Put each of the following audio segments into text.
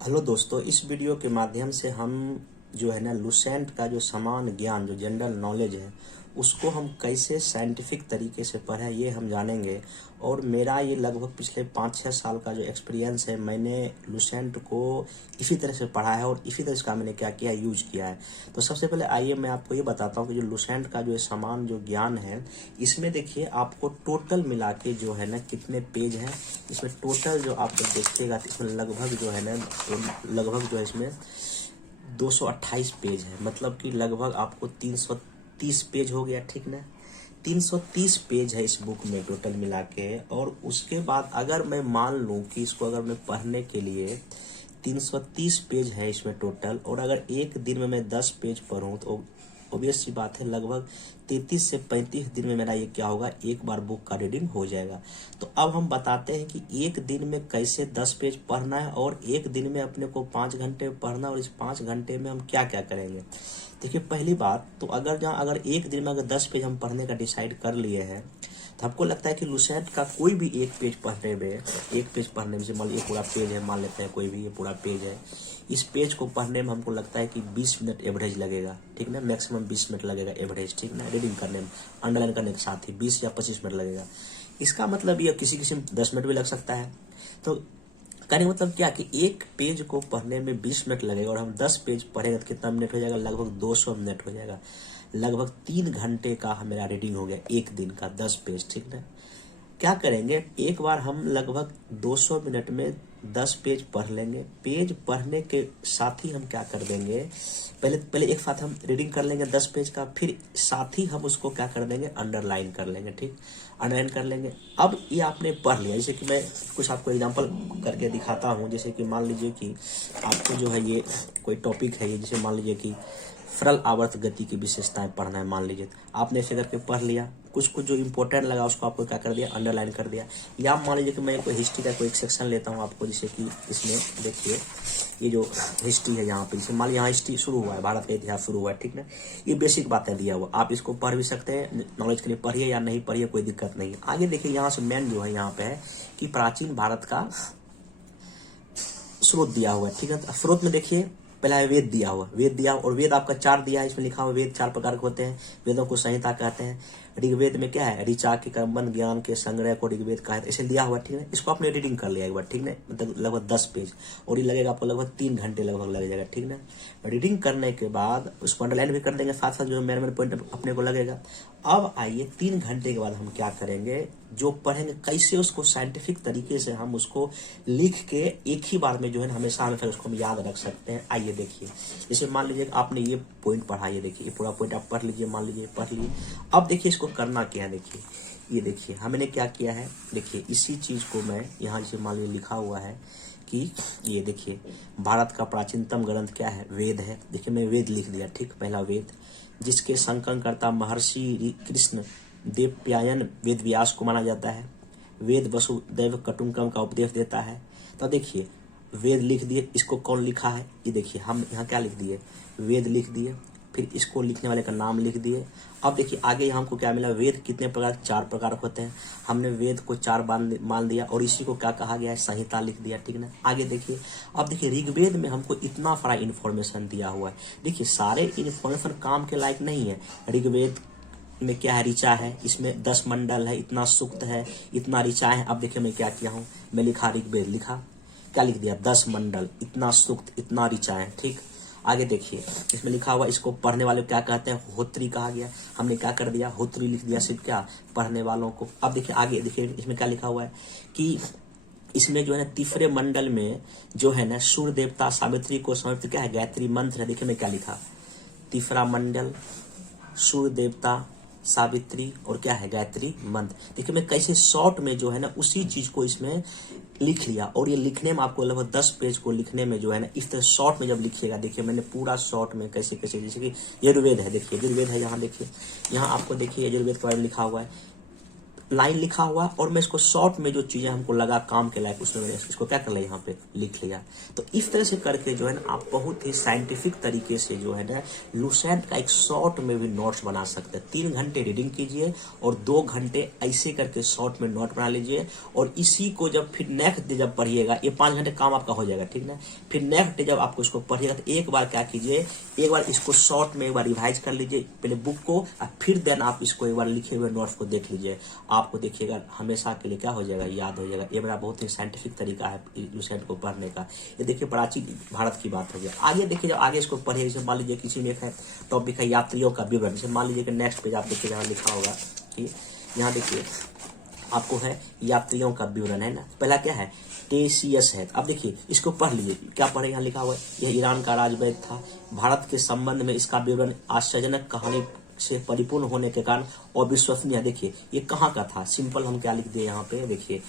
Hello दोस्तों, इस video के माध्यम से हम जो है ना लुसेंट का जो सामान्य ज्ञान जो जनरल नॉलेज है उसको हम कैसे साइंटिफिक तरीके से पढ़ें ये हम जानेंगे। और मेरा ये लगभग पिछले 5-6 साल का जो एक्सपीरियंस है, मैंने लुसेंट को इसी तरह से पढ़ा है और इसी तरह से का मैंने क्या किया, यूज किया है। तो सबसे पहले आइए मैं आपको ये बताता हूँ कि जो लुसेंट का जो सामान्य जो ज्ञान है, इसमें देखिए आपको टोटल मिला के जो है ना कितने पेज हैं। इसमें टोटल जो आप देखिएगा तो इसमें लगभग जो है ना लगभग जो है इसमें 228 पेज है। मतलब कि लगभग आपको 330 पेज हो गया, ठीक ना। 330 पेज है इस बुक में टोटल मिला के। और उसके बाद अगर मैं मान लूं कि इसको अगर मैं पढ़ने के लिए 330 पेज है इसमें टोटल, और अगर एक दिन में मैं 10 पेज पढूं तो ऑब्वियस सी बात है लगभग 33 से 35 दिन में मेरा ये क्या होगा, एक बार बुक का रीडिंग हो जाएगा। तो अब हम बताते हैं कि एक दिन में कैसे 10 पेज पढ़ना है और एक दिन में अपने को 5 घंटे पढ़ना, और इस 5 घंटे में हम क्या क्या करेंगे। देखिए पहली बात तो अगर एक दिन में अगर 10 पेज हम पढ़ने का डिसाइड कर लिए हैं तो आपको लगता है कि लुसेंट का कोई भी एक पेज पढ़ने में से मान लीजिए पूरा पेज है, मान लेते हैं कोई भी ये पूरा पेज है, इस पेज को पढ़ने में हमको लगता है कि 20 मिनट एवरेज लगेगा, ठीक ना। मैक्सिमम 20 मिनट लगेगा एवरेज, ठीक ना। रीडिंग करने में अंडरलाइन करने के साथ ही 20 या 25 मिनट लगेगा। इसका मतलब ये किसी में 10 मिनट भी लग सकता है। तो कहने का मतलब क्या कि एक पेज को पढ़ने में 20 मिनट लगेगा और हम 10 पेज पढ़ेंगे तो कितना मिनट हो जाएगा, लगभग 200 मिनट हो जाएगा। लगभग 3 घंटे का मेरा रीडिंग हो गया एक दिन का 10 पेज, ठीक ना। क्या करेंगे, एक बार हम लगभग 200 मिनट में 10 पेज पढ़ लेंगे। पेज पढ़ने के साथ ही हम क्या कर देंगे, पहले एक साथ हम रीडिंग कर लेंगे 10 पेज का, फिर साथ ही हम उसको क्या कर देंगे, अंडरलाइन कर लेंगे, ठीक। अंडरलाइन कर लेंगे। अब ये आपने पढ़ लिया, जैसे कि मैं कुछ आपको एग्जांपल करके दिखाता हूँ। जैसे कि मान लीजिए कि आपको जो है ये कोई टॉपिक है, ये जैसे मान लीजिए कि सरल आवर्त गति की विशेषताएं पढ़ना है, मान लीजिए आपने ऐसे करके पढ़ लिया। कुछ जो इंपॉर्टेंट लगा उसको आपको क्या कर दिया, अंडरलाइन कर दिया। या मान लीजिए कि मैं कोई हिस्ट्री का कोई एक सेक्शन लेता हूँ आपको, जैसे कि इसमें देखिए ये जो हिस्ट्री है यहाँ पे, जैसे मान लीजिए यहाँ हिस्ट्री शुरू हुआ है, भारत का इतिहास शुरू हुआ है, ठीक ना। ये बेसिक बातें दिया हुआ, आप इसको पढ़ भी सकते हैं, नॉलेज के लिए पढ़िए या नहीं पढ़िए कोई दिक्कत नहीं। आगे देखिए यहाँ से मेन जो है यहाँ पे है कि प्राचीन भारत का स्रोत दिया हुआ है, ठीक है। स्रोत में देखिए पहला है वेद दिया हुआ, और वेद आपका 4 दिया है, इसमें लिखा हुआ वेद 4 प्रकार के होते हैं। वेदों को संहिता कहते हैं। ऋग्वेद में क्या है, ऋचा के कर्मबन ज्ञान के संग्रह को ऋग्वेद कहा है, इसे दिया हुआ, ठीक है। इसको आपने रीडिंग कर लिया एक बार, ठीक है, मतलब लगभग 10 पेज, और ये लगेगा आपको लगभग 3 घंटे लगभग लग जाएगा, ठीक है। रीडिंग करने के बाद उसको अंडरलाइन भी कर देंगे, साथ साथ जो मेन पॉइंट अपने को लगेगा। अब आइए 3 घंटे के बाद हम क्या करेंगे, जो पढ़ेंगे कैसे उसको साइंटिफिक तरीके से हम उसको लिख के एक ही बार में जो है हमेशा उसको हम याद रख सकते हैं। आइए देखिए, जैसे मान लीजिए आपने ये पॉइंट पढ़ा, ये देखिए ये पूरा पॉइंट आप पढ़ लीजिए, मान लीजिए पढ़ लिए। अब देखिए इसको करना क्या है, देखिए ये देखिए हमने क्या किया है, देखिए इसी चीज को मैं यहाँ जैसे मान लीजिए लिखा हुआ है कि ये देखिए भारत का प्राचीनतम ग्रंथ क्या है, वेद है। देखिए मैं वेद लिख दिया, ठीक। पहला वेद, जिसके संकलनकर्ता महर्षि कृष्ण देवप्यायन वेद व्यास को माना जाता है। वेद वसुदैव कुटुंबकम का उपदेश देता है। तो देखिए वेद लिख दिए, इसको कौन लिखा है, ये देखिए हम यहाँ क्या लिख दिए, वेद लिख दिए, फिर इसको लिखने वाले का नाम लिख दिए। अब देखिए आगे हमको क्या मिला, वेद कितने प्रकार, 4 प्रकार होते हैं। हमने वेद को 4 मान दिया और इसी को क्या कहा गया है, संहिता लिख दिया, ठीक ना। आगे देखिए, अब देखिए ऋग्वेद में हमको इतना सारा इन्फॉर्मेशन दिया हुआ है। देखिए सारे इन्फॉर्मेशन काम के लायक नहीं है। ऋग्वेद में क्या है, ऋचा है, इसमें 10 मंडल है, इतना सूक्त है, इतना ऋचा है। अब देखिए मैं क्या किया हूँ, मैं लिखा ऋग्वेद, लिखा क्या लिख दिया, 10 मंडल, इतना सूक्त, इतना ऋचा है, ठीक। आगे देखिए इसमें लिखा हुआ, इसको पढ़ने वाले क्या कहते हैं, होत्री कहा गया। हमने क्या कर दिया, होत्री लिख दिया, सिर्फ क्या, पढ़ने वालों को। अब देखिए आगे देखिए इसमें क्या लिखा हुआ है कि इसमें जो है ना तीसरे मंडल में जो है ना सूर्य देवता सावित्री को समर्पित क्या है, गायत्री मंत्र है। देखिए मैं क्या लिखा, तीसरा मंडल, सूर्य देवता सावित्री और क्या है, गायत्री मंत्र। देखिए मैं कैसे शॉर्ट में जो है ना उसी चीज को इसमें लिख लिया। और ये लिखने में आपको लगभग 10 पेज को लिखने में जो है ना इस तरह शॉर्ट में जब लिखिएगा, देखिए मैंने पूरा शॉर्ट में कैसे कैसे, जैसे कि यजुर्वेद है, देखिए यजुर्वेद है, यहाँ देखिए यहाँ आपको देखिए यजुर्वेद के बारे में लिखा हुआ है। लाइन लिखा हुआ और मैं इसको शॉर्ट में जो चीजें हमको लगा काम के लायक उसमें मैंने इसको क्या कर लिया यहाँ पे लिख लिया। तो इस तरह से करके जो है ना आप बहुत ही साइंटिफिक तरीके से जो है ना लुसेंट का एक शॉर्ट में भी नोट्स बना सकते हैं। 3 घंटे रीडिंग कीजिए और 2 घंटे ऐसे करके शॉर्ट में नोट बना लीजिए और इसी को जब फिर नेक्स्ट डे जब पढ़िएगा, ये 5 घंटे काम आपका हो जाएगा, ठीक ना। फिर नेक्स्ट डे जब आपको इसको पढ़िएगा तो एक बार क्या कीजिए, एक बार इसको शॉर्ट में एक बार रिवाइज कर लीजिए पहले बुक को और फिर देन आप इसको एक बार लिखे हुए नोट्स को देख लीजिए। आपको देखिएगा हमेशा के लिए क्या हो जाएगा, याद हो जाएगा। ये मेरा बहुत ही साइंटिफिक तरीका है लुसेंट को पढ़ने का। ये देखिए प्राचीन भारत की बात हो गया। आगे देखिए जब आगे इसको पढ़िए, जैसे मान लीजिए किसी में है टॉपिक है यात्रियों का विवरण, जैसे मान लीजिए कि नेक्स्ट पेज आप देखिए यहाँ लिखा होगा कि यहाँ देखिए आपको है यात्रियों का विवरण है ना। पहला क्या है, टेसियस है। अब देखिए इसको पढ़ लीजिए, क्या पढ़े यहाँ लिखा हुआ है, यह ईरान का राजवैद था। भारत के संबंध में इसका विवरण आश्चर्यजनक कहानी से परिपूर्ण होने के कारण अविश्वसनीय। देखिए ये कहाँ का था, सिंपल हम क्या लिख दिए यहाँ पे, देखिए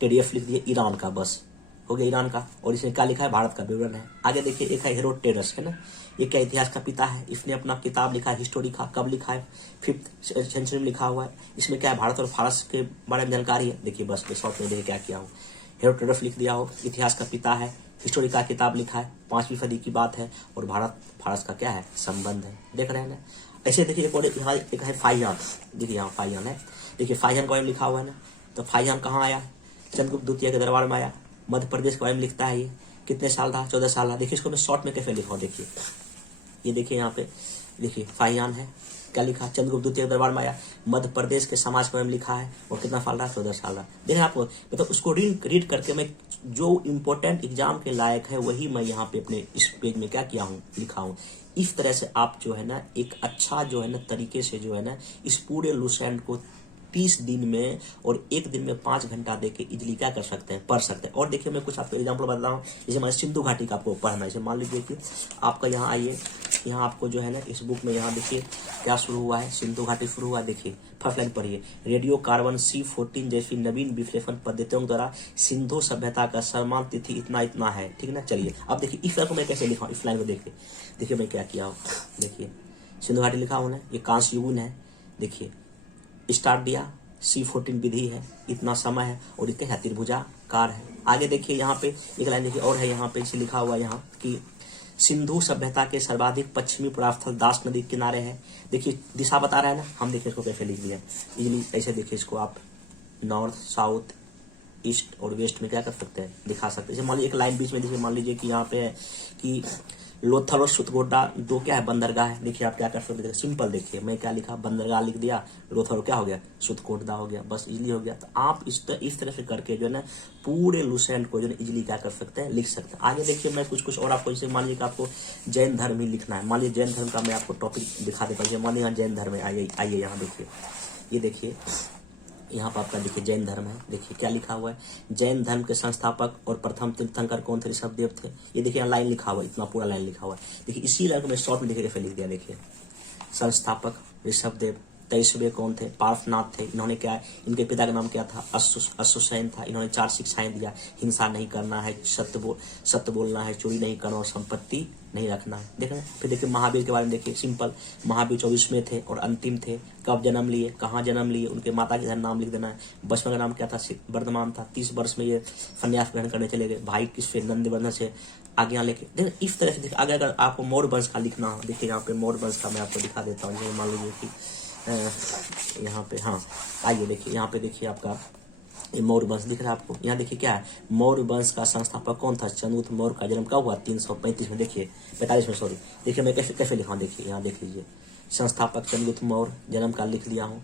टेरियफ लिख दिए, ईरान का, बस हो गया ईरान का। और इसमें क्या लिखा है, भारत का विवरण है। आगे देखिए एक है हेरोडेटस है ना, ये क्या इतिहास का पिता है। इसने अपना किताब लिखा है हिस्टोरी का, कब लिखा है 5th सेंचुरी में लिखा हुआ है। इसमें क्या है, भारत और फारस के बारे में जानकारी है। देखिए बस शॉर्ट में देखिए क्या किया हूँ, हेरोडेटस लिख दिया हो, इतिहास का पिता है, हिस्टोरी का किताब लिखा है, 5वीं सदी की बात है और भारत फारस का क्या है संबंध है। देख रहे हैं ना। ऐसे देखिए यहाँ एक है फाहियान, देखिए यहाँ फाहियान है, देखिए फाहियान के बारे में लिखा हुआ है ना। तो फाहियान कहाँ आया, चंद्रगुप्त द्वितीय के दरबार में आया। मध्य प्रदेश के बारे में लिखता है, ये कितने साल था, 14 साल था। देखिए इसको मैं शॉर्ट में कैसे लिखा हूँ, देखिए ये देखिए यहाँ पे देखिए फाहियान है, क्या लिखा, चंद्रगुप्त द्वितीय के दरबार में आया, मध्य प्रदेश के समाज के बारे में लिखा है और कितना साल रहा, 14 साल रहा। देखिए आपको मतलब उसको रीड करके मैं जो इम्पोर्टेंट एग्जाम के लायक है वही मैं यहाँ पे अपने इस पेज में क्या किया हूँ, लिखा हूँ। इस तरह से आप जो है ना एक अच्छा जो है ना तरीके से जो है ना इस पूरे लुसेंट को 30 दिन में और 1 दिन में 5 घंटा देके इजिली क्या कर सकते हैं, पढ़ सकते हैं। और देखिए मैं कुछ आपको एग्जाम्पल बता रहा हूँ, जैसे मैं सिंधु घाटी का आपको पढ़ना है। जैसे मान लीजिए कि आपका यहाँ आइए, यहाँ आपको जो है ना इस बुक में यहाँ देखिए क्या शुरू हुआ है, सिंधु घाटी शुरू हुआ है। देखिए फर्स्ट लाइन पढ़िए, रेडियो कार्बन C14 जैसी नवीन विश्लेषण पद्धतियों द्वारा सिंधु सभ्यता का सम्मान तिथि इतना इतना है, ठीक ना। चलिए अब देखिए इस लाइन को मैं कैसे लिखा हूँ, इस लाइन को देखिए मैं क्या किया हूँ। देखिए सिंधु घाटी लिखा हूँ ना, ये कांस्य युगन है। देखिए स्टार्ट दिया, C14 विधि है, इतना समय है और इतने है त्रिभुजाकार है। आगे देखिए यहाँ पे एक लाइन देखिए और है, यहाँ पे इसे लिखा हुआ यहाँ कि सिंधु सभ्यता के सर्वाधिक पश्चिमी प्रवास्थल दास नदी के किनारे है। देखिए दिशा बता रहा है ना, हम देखिए इसको कैसे लिख दिया इजिली, ऐसे देखिए इसको आप नॉर्थ साउथ ईस्ट और वेस्ट में क्या कर सकते हैं, दिखा सकते हैं। जैसे मान लीजिए एक लाइन बीच में देखिए, मान लीजिए कि यहाँ पे है कि लोथल और सुतगोडा दो क्या है, बंदरगाह है। देखिए आप क्या कर सकते हैं, सिंपल देखिए मैं क्या लिखा, बंदरगाह लिख दिया, लोथल क्या हो गया, सुतकोटदा हो गया, बस इजीली हो गया। तो आप इस तरह से करके जो है ना पूरे लुसेंट को जो है इजीली क्या कर सकते हैं, लिख सकते हैं। आगे देखिए मैं कुछ और आपको, जैसे मान लीजिए आपको जैन धर्म ही लिखना है, मान लीजिए जैन धर्म का मैं आपको टॉपिक दिखा देता हूँ। मान लीजिए यहाँ जैन धर्म है, आइए यहाँ देखिए, ये देखिए यहाँ पर आपका देखिए जैन धर्म है। देखिए क्या लिखा हुआ है, जैन धर्म के संस्थापक और प्रथम तीर्थंकर कौन थे, ऋषभदेव थे। ये देखिए यहाँ लाइन लिखा हुआ है, इतना पूरा लाइन लिखा हुआ है। देखिए इसी लाइन को मैं शॉर्ट में लिख दिया। देखिए संस्थापक ऋषभदेव, 23वें कौन थे, पार्श्वनाथ थे। इन्होंने क्या है, इनके पिता का नाम क्या था, अश्वसेन था। इन्होंने 4 शिक्षाएं दिया, हिंसा नहीं करना है, सत्य बोलना है, चोरी नहीं करना और संपत्ति नहीं रखना है। देख रहे हैं। फिर देखिए महावीर के बारे में देखिए, सिंपल महावीर 24वें थे और अंतिम थे। कब जन्म लिए, कहाँ जन्म लिए, उनके माता के नाम लिख देना है। बचपन का नाम क्या था, वर्धमान था। 30 वर्ष में ये संन्यास ग्रहण करने चले गए। भाई किससे, नंदवर्धन से आगे यहाँ लेके देखिए इस तरह से। देखिए आगे अगर आपको मौर्य वंश का लिखना हो, देखिए यहाँ पे मौर्य वंश का मैं आपको दिखा देता हूँ। मान लीजिए कि यहाँ पे, हाँ आइए देखिए यहाँ पे देखिए आपका ये मौर्य वंश दिख रहा है आपको। यहाँ देखिए क्या है, मौर्य वंश का संस्थापक कौन था, चंद्रगुप्त मौर्य का जन्म कब हुआ, 335 में। देखिए 45 में, सॉरी। देखिए मैं कैसे लिखा हूँ, देखिए यहाँ देख लीजिए, संस्थापक चंद्रगुप्त मौर्य, जन्म काल लिख लिया हूँ।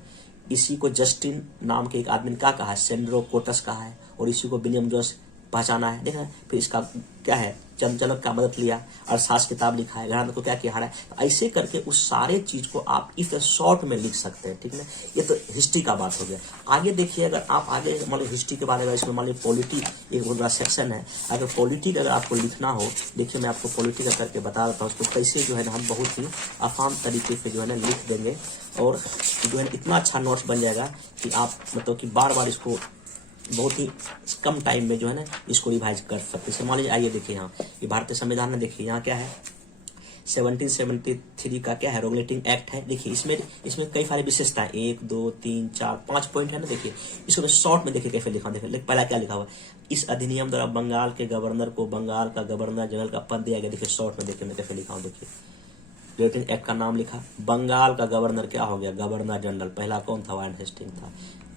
इसी को जस्टिन नाम के एक आदमी ने क्या कहा है, सेंड्रो कोटस कहा है और इसी को विलियम जोस पहचाना है। देखा, फिर इसका क्या है, चंचलक का मदद लिया और सास किताब लिखा है, ग्रंथ को क्या किया है। ऐसे करके उस सारे चीज को आप इस शॉर्ट में लिख सकते हैं, ठीक है। ये तो हिस्ट्री का बात हो गया। आगे देखिए, अगर आप आगे मान लो हिस्ट्री के बारे में, इसमें मान लो पॉलिटी एक बहुत बड़ा सेक्शन है। अगर पॉलिटिक अगर आपको लिखना हो, देखिए मैं आपको पॉलिटिक करके बता देता हूँ उसको कैसे जो है ना हम बहुत ही आसान तरीके से जो है ना लिख देंगे और जो है इतना अच्छा नोट्स बन जाएगा कि आप मतलब कि बार बार इसको बहुत ही कम टाइम में जो है ना इसको रिवाइज कर सकते हैं। मान लीजिए, आइए देखिए यहाँ ये भारतीय संविधान में, देखिए यहाँ क्या है, 1773 का क्या है, रेगुलेटिंग एक्ट है। देखिए इसमें कई सारी विशेषताएं, 1 2 3 4 5 पॉइंट है ना। देखिए इसको शॉर्ट में देखिए कैसे लिखा, देखिए पहला क्या लिखा हुआ, इस अधिनियम द्वारा बंगाल के गवर्नर को बंगाल का गवर्नर जनरल का पद दिया गया। देखिए शॉर्ट में देखिए मैं कैसे लिखा हूँ, देखिए रेगुलेटिंग एक्ट का नाम लिखा, बंगाल का गवर्नर क्या हो गया, गवर्नर जनरल। पहला कौन था, वारेन हेस्टिंग था।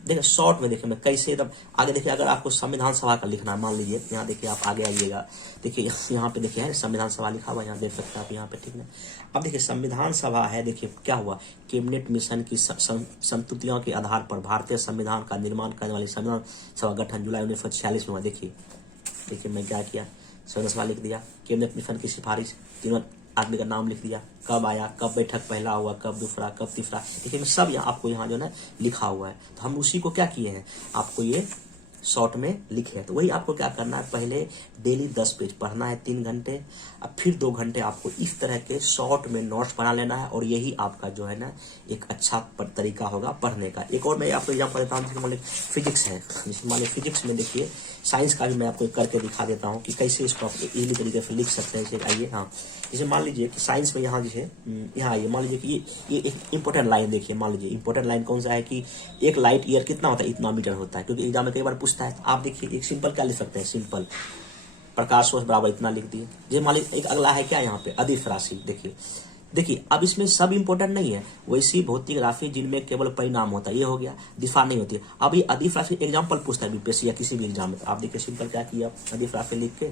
देखिए शॉर्ट में देखिए मैं कैसे एकदम आगे देखिए, अगर आपको संविधान सभा का लिखना है, मान लीजिए यहाँ देखिए आप आगे आइएगा, देखिए यहाँ पे देखिए है संविधान सभा लिखा हुआ, यहाँ देख सकते हैं आप यहाँ पे, ठीक है। अब देखिए संविधान सभा है, देखिए क्या हुआ, कैबिनेट मिशन की संस्तुतियों के आधार पर भारतीय संविधान का निर्माण करने वाली संविधान सभा गठन जुलाई 1946 में हुआ। देखिए मैं क्या किया, संविधान सभा लिख दिया, कैबिनेट मिशन की सिफारिश, तीनों आदमी का नाम लिख दिया, कब आया, कब बैठक पहला हुआ, कब दूसरा, कब तीसरा, देखिए सब यहाँ आपको यहाँ जो है लिखा हुआ है। तो हम उसी को क्या किए हैं, आपको ये शॉर्ट में लिखे हैं। तो वही आपको क्या करना है, पहले डेली 10 पेज पढ़ना है 3 घंटे, अब फिर 2 घंटे आपको इस तरह के शॉर्ट में नोट्स बना लेना है, और यही आपका जो है ना एक अच्छा तरीका होगा पढ़ने का। एक और मैं आपको एग्जाम्पल देता हूँ, मान लीजिए फिजिक्स है, जैसे मान लीजिए फिजिक्स में देखिए, साइंस का भी मैं आपको करके दिखा देता हूँ कि कैसे इसको आप इजीली तरीके से लिख सकते हैं। जैसे आइए, हाँ जैसे मान लीजिए कि साइंस में यहाँ जैसे यहाँ आइए, मान लीजिए कि ये एक इंपॉर्टेंट लाइन देखिए, मान लीजिए इंपॉर्टेंट लाइन कौन सा है कि एक लाइट ईयर कितना होता है, इतना मीटर होता है, क्योंकि एग्जाम में कई बार पूछता है। आप देखिए एक सिंपल क्या लिख सकते हैं, सिंपल प्रकाश वर्ष बराबर इतना लिख दिए। जैसे मान लीजिए एक अगला है क्या यहाँ पे, अदिश राशि। देखिए अब इसमें सब इंपॉर्टेंट नहीं है, वैसी भौतिक राशि जिनमें केवल परिणाम होता है, ये हो गया, दिशा नहीं होती है। अब ये अदिश राशि एग्जाम्पल पूछता है बीपीएससी या किसी भी एग्जाम में, आप देखिए सिंपल क्या किया, अदिश राशि लिख के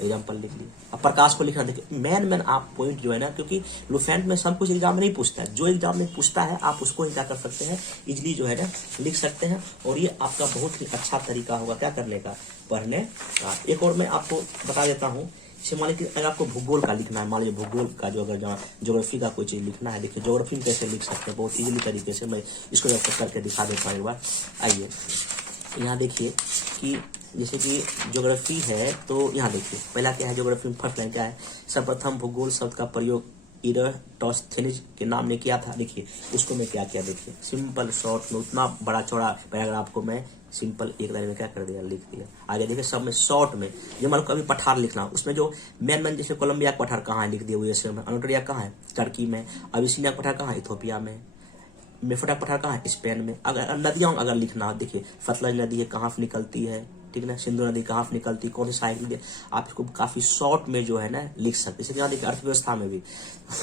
एग्जाम्पल लिख लिया। अब प्रकाश को लिखना, देखिए मेन आप पॉइंट जो है ना, क्योंकि लुसेंट में सब कुछ एग्जाम में नहीं पूछता है, जो एग्जाम में पूछता है आप उसको ही क्या कर सकते हैं, इजिली जो है ना लिख सकते हैं, और ये आपका बहुत ही अच्छा तरीका होगा क्या करने का, पढ़ने का। एक और मैं आपको बता देता हूँ, जैसे मान लीजिए अगर आपको भूगोल का लिखना है, मान लीजिए भूगोल का जो अगर ज्योग्राफी का कोई चीज लिखना है, देखिए ज्योग्राफी में कैसे लिख सकते हैं बहुत इजीली तरीके से, मैं इसको करके दिखा देता हूँ एक बार। आइए यहाँ देखिए कि जैसे कि ज्योग्राफी है, तो यहाँ देखिए पहला क्या है, ज्योग्राफी में फर्स्ट लाइन क्या है, सर्वप्रथम भूगोल शब्द का प्रयोग इराटोस्थेनीज के नाम ने किया था। देखिए उसको मैं क्या किया, देखिए सिंपल शॉर्ट में, उतना बड़ा चौड़ा पैराग्राफ को मैं सिंपल एक लाइन में क्या कर दिया, लिख दिया। आगे देखिए सब में शॉर्ट में, ये मान लो कभी पठार लिखना, उसमें जो मेन जैसे कोलंबिया का पठार कहाँ है लिख दिया, यूएसए में, अनोटोरिया कहाँ है, टर्की में, अबिसिनिया का पठार कहाँ है, इथोपिया में, मेफोटा का पठार कहाँ है, स्पेन में। अगर नदियों अगर लिखना हो, देखिए सतलज नदी है कहाँ से निकलती है, ठीक है ना, सिंधु नदी कहाँ से निकलती है, कौन सी साइड में, आप इसको काफी शॉर्ट में जो है ना लिख सकते हैं। जैसे यहाँ देखिए अर्थव्यवस्था में भी,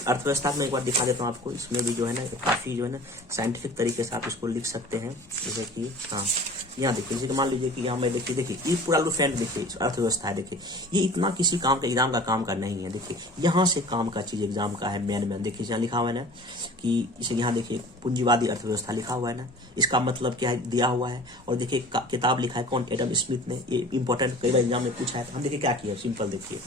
अर्थव्यवस्था में एक बार दिखा देता हूँ आपको, इसमें भी जो है ना काफी जो है ना साइंटिफिक तरीके से आप इसको लिख सकते हैं। जैसे कि हाँ यहाँ देखिए, जैसे मान लीजिए कि यहाँ मैं देखिए ये पूरा लुसेंट देखिए अर्थव्यवस्था है, देखिए ये इतना किसी काम का एग्जाम का काम का नहीं है। देखिए यहाँ से काम का चीज एग्जाम का है मेन देखिए यहाँ लिखा हुआ है ना कि इसे यहाँ देखिए पूंजीवादी अर्थव्यवस्था लिखा हुआ है ना, इसका मतलब क्या है दिया हुआ है। और देखिए किताब लिखा है कौन, एडम स्मिथ ने, ये इंपॉर्टेंट कई बार एग्जाम में पूछा है। तो हम देखिए क्या किया, सिंपल देखिए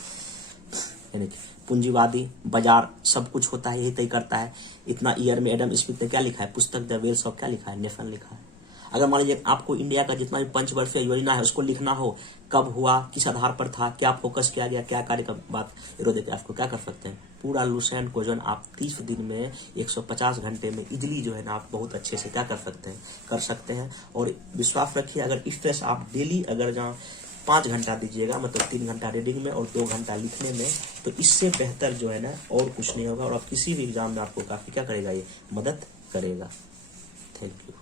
पूंजीवादी बाजार सब कुछ होता है, यही तय करता है। इतना ईयर में एडम स्मिथ ने क्या लिखा है, पुस्तक द वेल्थ ऑफ क्या लिखा है, नेशन लिखा है। अगर मान लीजिए आपको इंडिया का जितना भी पंचवर्षीय योजना है उसको लिखना हो, कब हुआ, किस आधार पर था, क्या फोकस किया गया, क्या कार्य का बात, देखिए आपको क्या कर सकते हैं, पूरा लुसेंट को जो है आप 30 दिन में 150 घंटे में इजिली जो है ना आप बहुत अच्छे से क्या कर सकते हैं। और विश्वास रखिए, अगर इस तरह से आप डेली अगर जहाँ 5 घंटा दीजिएगा, मतलब 3 घंटा रीडिंग में और 2 घंटा लिखने में, तो इससे बेहतर जो है ना और कुछ नहीं होगा, और आप किसी भी एग्जाम में आपको काफी क्या करेगा, ये मदद करेगा। Thank you.